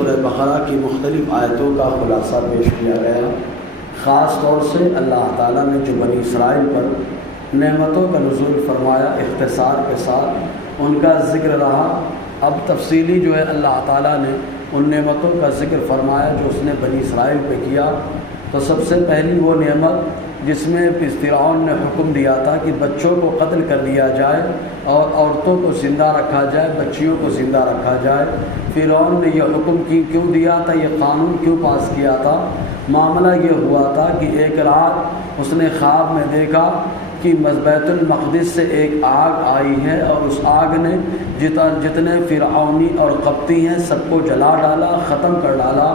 سورہ بقرہ کی مختلف آیتوں کا خلاصہ پیش کیا گیا۔ خاص طور سے اللہ تعالیٰ نے جو بنی اسرائیل پر نعمتوں کا نزول فرمایا، اختصار کے ساتھ ان کا ذکر رہا۔ اب تفصیلی جو ہے اللہ تعالیٰ نے ان نعمتوں کا ذکر فرمایا جو اس نے بنی اسرائیل پہ کیا۔ تو سب سے پہلی وہ نعمت جس میں فرعون نے حکم دیا تھا کہ بچوں کو قتل کر دیا جائے اور عورتوں کو زندہ رکھا جائے، بچیوں کو زندہ رکھا جائے۔ فرعون نے یہ حکم کیوں دیا تھا، یہ قانون کیوں پاس کیا تھا؟ معاملہ یہ ہوا تھا کہ ایک رات اس نے خواب میں دیکھا کہ بیت المقدس سے ایک آگ آئی ہے اور اس آگ نے جتنے فرعونی اور قبطی ہیں سب کو جلا ڈالا، ختم کر ڈالا۔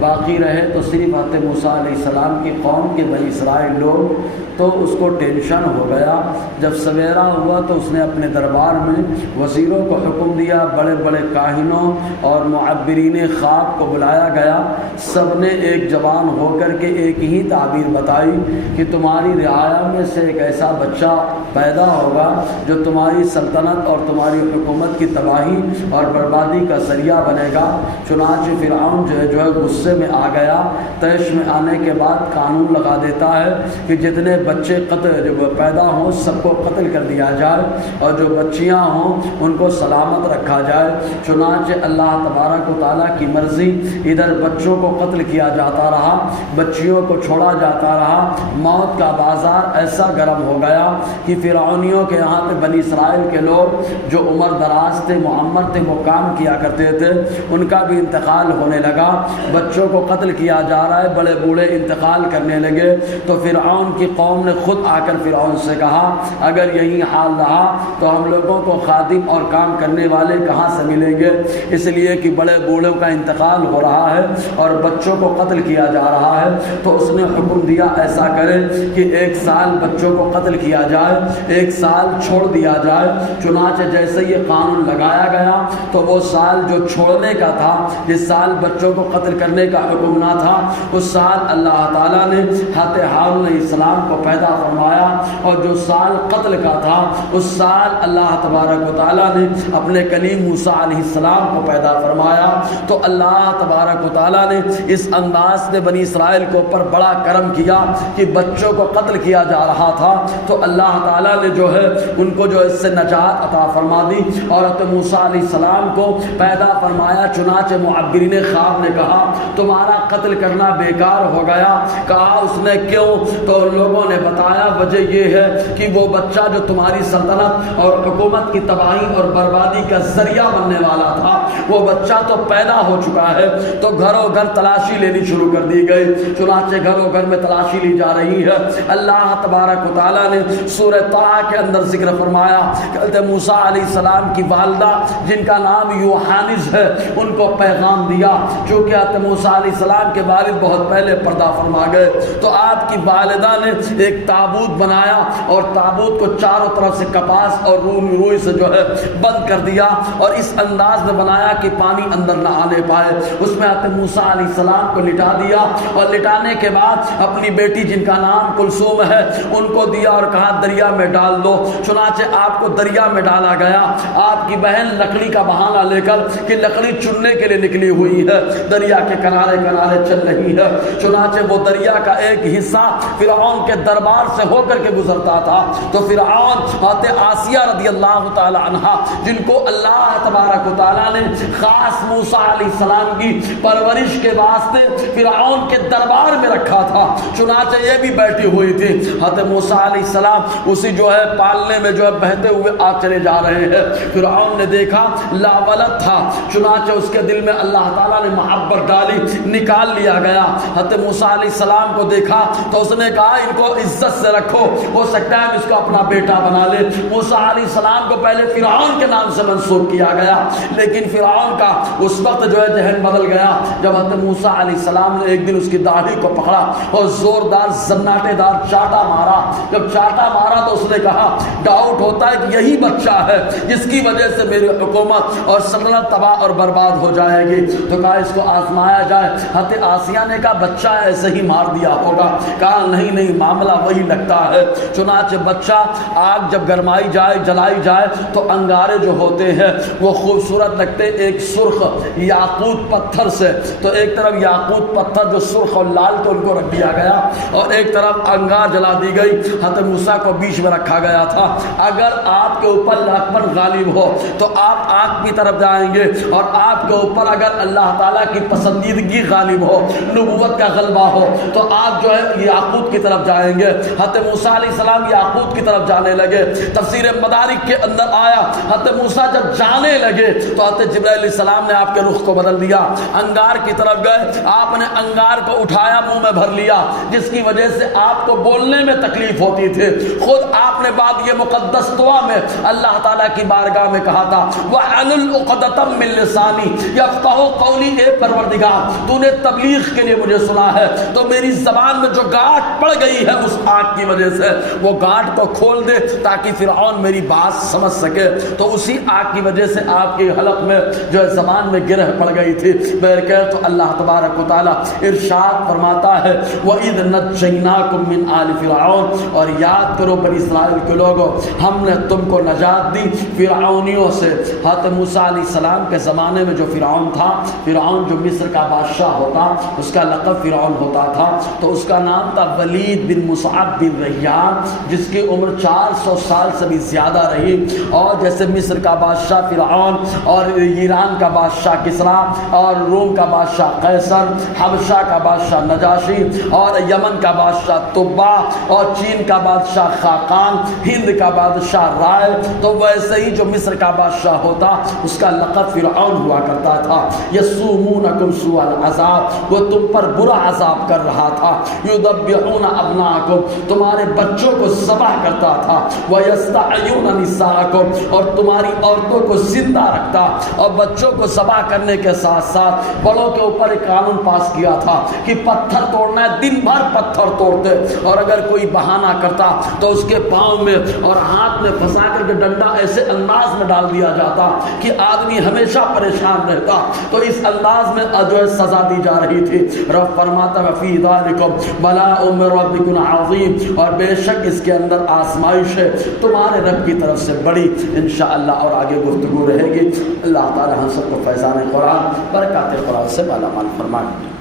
باقی رہے تو صرف حضرت موسیٰ علیہ السلام کی قوم کے بنی اسرائیل لوگ۔ تو اس کو ٹینشن ہو گیا۔ جب سویرا ہوا تو اس نے اپنے دربار میں وزیروں کو حکم دیا، بڑے بڑے کاہنوں اور معبرین خواب کو بلایا گیا۔ سب نے ایک زبان ہو کر کے ایک ہی تعبیر بتائی کہ تمہاری رعایا میں سے ایک ایسا بچہ پیدا ہوگا جو تمہاری سلطنت اور تمہاری حکومت کی تباہی اور بربادی کا ذریعہ بنے گا۔ چنانچہ فرعون جو ہے غصے میں آ گیا۔ طیش میں آنے کے بعد قانون لگا دیتا ہے کہ جتنے بچے جو پیدا ہوں سب کو قتل کر دیا جائے اور جو بچیاں ہوں ان کو سلامت رکھا جائے۔ چنانچہ اللہ تبارک و تعالیٰ کی مرضی، ادھر بچوں کو قتل کیا جاتا رہا، بچیوں کو چھوڑا جاتا رہا۔ موت کا بازار ایسا گرم ہو گیا کہ فرعونیوں کے یہاں پہ بنی اسرائیل کے لوگ جو عمر دراز تھے، معمر تھے، وہ کام کیا کرتے تھے، ان کا بھی انتقال ہونے لگا۔ بچوں کو قتل کیا جا رہا ہے، بڑے بوڑھے انتقال کرنے لگے۔ تو فرعون کی قوم نے خود آ کر فرعون سے کہا اگر یہی حال رہا تو ہم لوگوں کو خادم اور کام کرنے والے کہاں سے ملیں گے، اس لیے کہ بڑے بوڑھوں کا انتقال ہو رہا ہے اور بچوں کو قتل کیا جا رہا ہے۔ تو اس نے حکم دیا ایسا کرے کہ 1 سال بچوں کو قتل کیا جائے، 1 سال چھوڑ دیا جائے۔ چنانچہ جیسے یہ قانون لگایا گیا تو وہ سال جو چھوڑنے کا تھا، جس سال بچوں کو قتل کرنے کا حکم نہ تھا، اس سال اللہ تعالیٰ نے حضرت ہارون علیہ السلام کو پیدا فرمایا، اور جو سال قتل کا تھا اس سال اللہ تبارک و تعالیٰ نے اپنے کلیم موسیٰ علیہ السلام کو پیدا فرمایا۔ تو اللہ تبارک و تعالیٰ نے اس انداز سے بنی اسرائیل کے اوپر بڑا کرم کیا کہ بچوں کو قتل کیا جا رہا تھا تو اللہ تعالیٰ نے جو ہے ان کو جو اس سے نجات عطا فرما دی اور حضرت موسیٰ علیہ السلام کو پیدا فرمایا۔ چنانچہ معبرین خواب نے کہا تمہارا قتل کرنا بیکار ہو گیا۔ کہا اس نے کیوں؟ تو لوگوں نے بتایا وجہ یہ ہے کہ وہ بچہ جو تمہاری سلطنت اور حکومت کی تباہی اور بربادی کا ذریعہ بننے والا تھا وہ بچہ تو پیدا ہو چکا ہے۔ تو گھروں گھر تلاشی لینی شروع کر دی گئی۔ چنانچہ گھروں گھر میں تلاشی لی جا رہی ہے۔ اللہ تبارک و تعالیٰ نے سورہ طٰہٰ کے اندر ذکر فرمایا کہ حضرت موسیٰ علیہ السلام کی والدہ جن کا نام یوحانز ہے ان کو پیغام دیا، چونکہ حضرت موسیٰ علیہ السلام کے والد بہت پہلے پردہ فرما گئے، تو آپ کی والدہ نے ایک تابوت بنایا اور تابوت کو چاروں طرف سے کپاس اور روئی سے جو ہے بند کر دیا اور اس انداز میں بنایا کہ پانی اندر نہ آنے پائے۔ اس میں حضرت موسیٰ علیہ السلام کو لٹا دیا اور لٹانے کے بعد اپنی بیٹی جن کا نام کلثوم ہے ان کو دیا اور کہا دریا میں ڈال دو۔ چنانچہ آپ کو دریا میں ڈالا گیا۔ آپ کی بہن لکڑی کا بہانہ لے کر کہ لکڑی چننے کے لیے نکلی ہوئی ہے، دریا کے کنارے کنارے چل رہی ہے۔ چنانچہ وہ دریا کا ایک حصہ فرعون کے دربار سے ہو کر کے گزرتا تھا تو فرعون حضرت آسیہ رضی اللہ تعالی عنہا جن کو اللہ تبارک و تعالیٰ نے خاص موسیٰ علیہ السلام کی پرورش کے واسطے فرعون کے دربار میں رکھا تھا، چنانچہ یہ بھی بیٹھی ہوئی تھی۔ حضرت موسیٰ علیہ السلام اسی جو ہے پالنے میں جو ہے بہتے ہوئے آ چلے جا رہے ہیں۔ فرعون نے دیکھا لا ولد تھا، چنانچہ اس کے دل میں اللہ تعالیٰ نے محبت ڈالی، نکال لیا گیا۔ حضرت موسیٰ علیہ السلام کو دیکھا تو اس نے کہا ان کو عزت سے رکھو، ہو سکتا ہے اس کو اپنا بیٹا بنا لے۔ موسیٰ علیہ السلام کو پہلے فرعون کے نام سے منسوب کیا گیا، لیکن فرعون کا اس وقت جو ہے ذہن بدل گیا جب حضرت موسیٰ علیہ السلام نے ایک دن اس کی داڑھی کو پکڑا اور زوردار زناٹے دار چاٹا مارا۔ جب چاٹا مارا تو اس نے کہا ڈاؤٹ ہوتا ہے کہ یہی بچہ ہے جس کی وجہ سے میری حکومت اور سلطنت تباہ اور برباد ہو جائے گی۔ تو کہا اس کو آزمایا جائے۔ حضرت آسیہ نے کہا بچہ ایسے ہی مار دیا ہوگا، کہا نہیں نہیں معاملہ وہی لگتا ہے۔ چنانچہ بچہ آگ جب گرمائی جائے جلائی جائے تو انگارے جو ہوتے ہیں وہ خوبصورت لگتے، ایک سرخ یاقوت پتھر سے، تو ایک طرف یاقوت پتھر جو سرخ اور لال تو ان کو رکھ دیا گیا اور ایک طرف انگار جلا دی گئی، حضرت موسیٰ کو بیچ میں رکھا گیا تھا۔ اگر آپ کے اوپر لقمن غالب ہو تو آپ آگ کی طرف جائیں گے، اور آپ کے اوپر اگر اللہ تعالیٰ کی پسندیدگی غالب ہو، نبوت کا غلبہ ہو، تو آپ جو ہے یاقوت کی طرف جائیں گے۔ حضرت موسیٰ علیہ السلام یاقوت کی طرف جانے لگے۔ تفسیر مدارک کے اندر آیا حضرت موسیٰ جب جانے لگے تو حضرت جبرائیل علیہ السلام نے آپ کے رخ کو بدل دیا، انگار کی طرف گئے، آپ نے انگار کو اٹھایا منہ میں بھر لیا، جس کی وجہ سے آپ کو بولنے میں تکلیف ہوتی تھی۔ خود آپ نے بعد یہ مقدس دعا میں اللہ تعالیٰ کی بارگاہ میں کہا تھا وَأَحْلُلْ عُقْدَةً مِّن لِّسَانِي يَفْقَهُوا قَوْلِي، اے پروردگار تو نے تبلیغ کے لیے مجھے سنا ہے تو میری زبان میں جو گاٹھ پڑ گئی ہے اس آگ کی وجہ سے وہ گاٹھ کو کھول دے تاکہ فرعون میری بات سمجھ سکے۔ تو اسی آگ کی وجہ سے آپ کے حلق میں جو ہے زبان میں گرہ پڑ گئی تھی۔ بہرکیف تو اللہ تبارک و تعالیٰ ارشاد فرماتا ہے وَإِذْ نَجَّيْنَاكُم مِّنْ آلِ فِرْعَوْنَ، اور یاد کرو بنی اسرائیل کے لوگوں ہم نے تم کو نجات دی فرعونیوں سے۔ حضرت موسیٰ علیہ السلام کے زمانے میں جو فرعون تھا، فرعون جو مصر کا بادشاہ ہوتا، اس کا لقب فرعون ہوتا تھا، تو اس کا نام تھا ولید بن مصعب بن ریان، جس کی عمر 400 سال سے بھی زیادہ رہی۔ اور جیسے مصر کا بادشاہ فرعون اور ایران کا بادشاہ کسریٰ اور روم کا بادشاہ قیصر، حبشہ کا بادشاہ نجاشی اور یمن کا بادشاہ طبع اور چین کا بادشاہ خاقان، ہند کا بادشاہ رائے، تو ویسے ہی جو مصر کا بادشاہ ہوتا اس کا لقب فرعون ہوا کرتا تھا۔ یسومونکم سوء العذاب، وہ تم پر برا عذاب کر رہا تھا۔ یذبحون ابناءکم، تمہارے بچوں کو ذبح کرتا تھا۔ ویستحیون نساءکم، اور تمہاری عورتوں کو زندہ رکھتا، اور بچوں کو ذبح کرنے کے ساتھ ساتھ بڑوں کے اوپر ایک قانون پاس کیا تھا کہ پتھر توڑنا ہے، دن بھر پتھر توڑتے، اور اگر کوئی بہانہ کرتا تو اس کے پاؤں میں اور ہاتھ میں پھنسا کر کے ڈنڈا ایسے انداز میں ڈال دیا جاتا کہ آدمی ہمیشہ پریشان رہتا۔ تو اس انداز میں جو ہے سزا دی جا رہی تھی۔ رب فرماتا ہے فی ذالکم بلاء من ربکم عظیم، اور بے شک اس کے اندر آزمائش ہے تمہارے رب کی طرف سے بڑی۔ انشاءاللہ اور آگے گفتگو رہے گی۔ اللہ تعالی ہم سب کو فیضان قرآن برکات قرآن سے مالا مال فرمائے۔